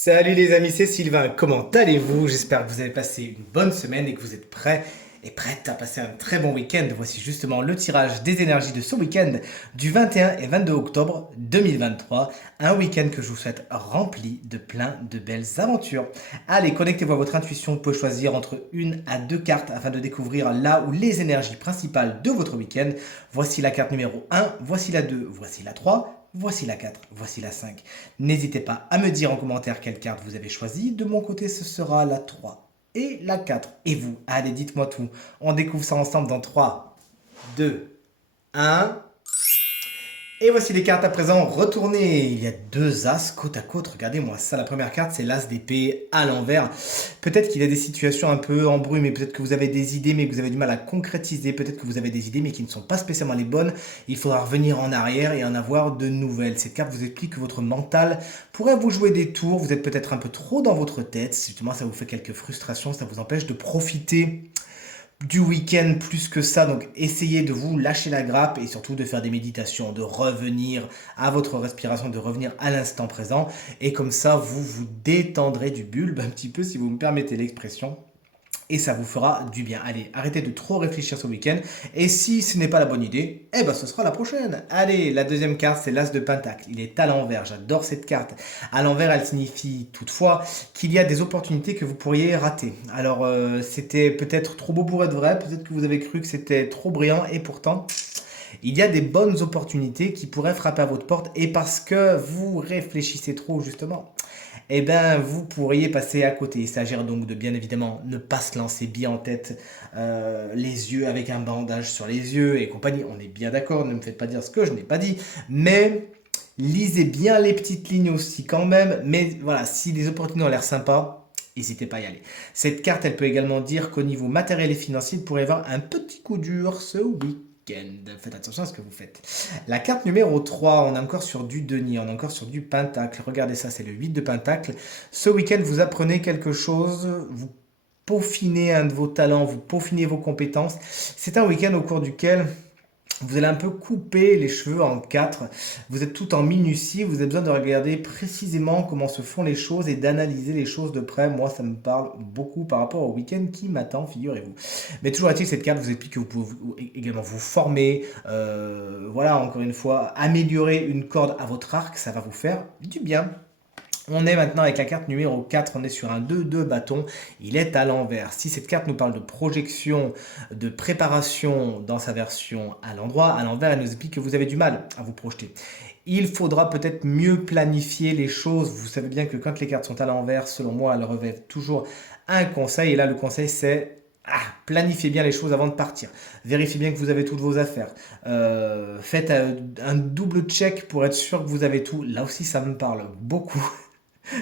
Salut les amis, c'est Sylvain, comment allez-vous? J'espère que vous avez passé une bonne semaine et que vous êtes prêts et prêtes à passer un très bon week-end. Voici justement le tirage des énergies de ce week-end du 21 et 22 octobre 2023. Un week-end que je vous souhaite rempli de plein de belles aventures. Allez, connectez-vous à votre intuition, vous pouvez choisir entre une à deux cartes afin de découvrir là où les énergies principales de votre week-end. Voici la carte numéro 1, voici la 2, voici la 3. Voici la 4, voici la 5. N'hésitez pas à me dire en commentaire quelle carte vous avez choisie. De mon côté, ce sera la 3 et la 4. Et vous? Allez, dites-moi tout. On découvre ça ensemble dans 3, 2, 1. Et voici les cartes à présent retournées. Il y a deux as côte à côte. Regardez-moi ça. La première carte, c'est l'as d'épée à l'envers. Peut-être qu'il y a des situations un peu embrumées. Peut-être que vous avez des idées, mais que vous avez du mal à concrétiser. Peut-être que vous avez des idées, mais qui ne sont pas spécialement les bonnes. Il faudra revenir en arrière et en avoir de nouvelles. Cette carte vous explique que votre mental pourrait vous jouer des tours. Vous êtes peut-être un peu trop dans votre tête. Justement, ça vous fait quelques frustrations. Ça vous empêche de profiter du week-end plus que ça. Donc essayez de vous lâcher la grappe et surtout de faire des méditations, de revenir à votre respiration, de revenir à l'instant présent. Et comme ça, vous vous détendrez du bulbe un petit peu, si vous me permettez l'expression. Et ça vous fera du bien. Allez, arrêtez de trop réfléchir ce week-end. Et si ce n'est pas la bonne idée, eh ben ce sera la prochaine. Allez, la deuxième carte, c'est l'as de Pentacle. Il est à l'envers. J'adore cette carte. À l'envers, elle signifie toutefois qu'il y a des opportunités que vous pourriez rater. Alors, c'était peut-être trop beau pour être vrai. Peut-être que vous avez cru que c'était trop brillant. Et pourtant, il y a des bonnes opportunités qui pourraient frapper à votre porte. Et parce que vous réfléchissez trop, justement, eh bien, vous pourriez passer à côté. Il s'agit donc de bien évidemment ne pas se lancer bien en tête, les yeux avec un bandage sur les yeux et compagnie. On est bien d'accord, ne me faites pas dire ce que je n'ai pas dit, mais lisez bien les petites lignes aussi quand même. Mais voilà, si les opportunités ont l'air sympas, n'hésitez pas à y aller. Cette carte, elle peut également dire qu'au niveau matériel et financier, il pourrait y avoir un petit coup dur ce week-end. Faites attention à ce que vous faites. La carte numéro 3, on est encore sur du denier, on est encore sur du pentacle. Regardez ça, c'est le 8 de pentacle. Ce week-end, vous apprenez quelque chose, vous peaufinez un de vos talents, vous peaufinez vos compétences. C'est un week-end au cours duquel vous allez un peu couper les cheveux en quatre. Vous êtes tout en minutie. Vous avez besoin de regarder précisément comment se font les choses et d'analyser les choses de près. Moi, ça me parle beaucoup par rapport au week-end qui m'attend, figurez-vous. Mais toujours est-il, cette carte vous explique que vous pouvez également vous former. Voilà, encore une fois, améliorer une corde à votre arc, ça va vous faire du bien. On est maintenant avec la carte numéro 4, on est sur un 2-2 bâton, il est à l'envers. Si cette carte nous parle de projection, de préparation dans sa version à l'endroit, à l'envers, elle nous explique que vous avez du mal à vous projeter. Il faudra peut-être mieux planifier les choses. Vous savez bien que quand les cartes sont à l'envers, selon moi, elles revêtent toujours un conseil. Et là, le conseil, c'est planifiez bien les choses avant de partir. Vérifiez bien que vous avez toutes vos affaires. Faites un double check pour être sûr que vous avez tout. Là aussi, ça me parle beaucoup.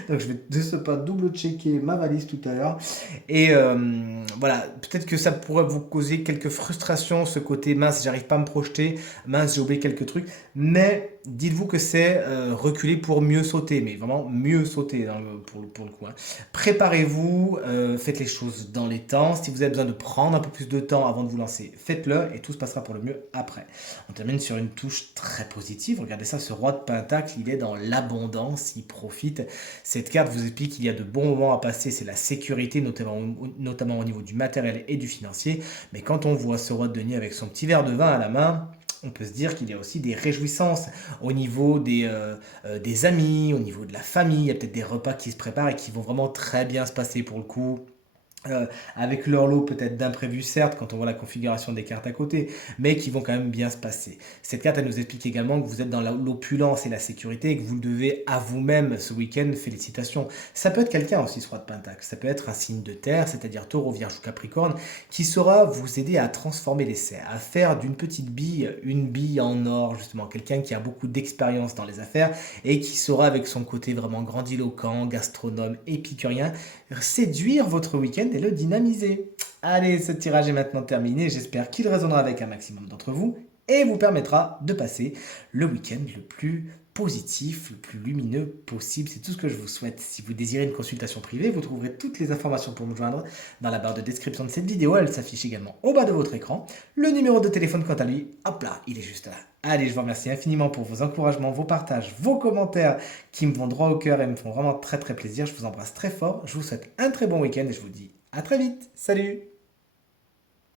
Donc je vais de ce pas double-checker ma valise tout à l'heure. Et voilà, peut-être que ça pourrait vous causer quelques frustrations, ce côté mince, j'arrive pas à me projeter, mince, j'ai oublié quelques trucs. Mais dites-vous que c'est reculer pour mieux sauter, mais vraiment mieux sauter pour le coup, hein. Préparez-vous, faites les choses dans les temps. Si vous avez besoin de prendre un peu plus de temps avant de vous lancer, faites-le et tout se passera pour le mieux après. On termine sur une touche très positive. Regardez ça, ce roi de pentacle, il est dans l'abondance, il profite. Cette carte vous explique qu'il y a de bons moments à passer, c'est la sécurité, notamment au niveau du matériel et du financier. Mais quand on voit ce roi de denier avec son petit verre de vin à la main, on peut se dire qu'il y a aussi des réjouissances au niveau des amis, au niveau de la famille. Il y a peut-être des repas qui se préparent et qui vont vraiment très bien se passer pour le coup. Avec leur lot peut-être d'imprévus certes quand on voit la configuration des cartes à côté, mais qui vont quand même bien se passer. Cette carte elle nous explique également que vous êtes dans l'opulence et la sécurité et que vous le devez à vous-même ce week-end. Félicitations. Ça peut être quelqu'un aussi ce roi de pentacle, ça peut être un signe de terre, c'est-à-dire taureau, vierge ou capricorne, qui saura vous aider à transformer l'essai, à faire d'une petite bille une bille en or justement, quelqu'un qui a beaucoup d'expérience dans les affaires et qui saura avec son côté vraiment grandiloquent, gastronome, épicurien, séduire votre week-end et le dynamiser. Allez, ce tirage est maintenant terminé. J'espère qu'il résonnera avec un maximum d'entre vous et vous permettra de passer le week-end le plus positif, le plus lumineux possible. C'est tout ce que je vous souhaite. Si vous désirez une consultation privée, vous trouverez toutes les informations pour me joindre dans la barre de description de cette vidéo. Elle s'affiche également au bas de votre écran. Le numéro de téléphone, quant à lui, hop là, il est juste là. Allez, je vous remercie infiniment pour vos encouragements, vos partages, vos commentaires qui me vont droit au cœur et me font vraiment très très plaisir. Je vous embrasse très fort. Je vous souhaite un très bon week-end et je vous dis à très vite. Salut!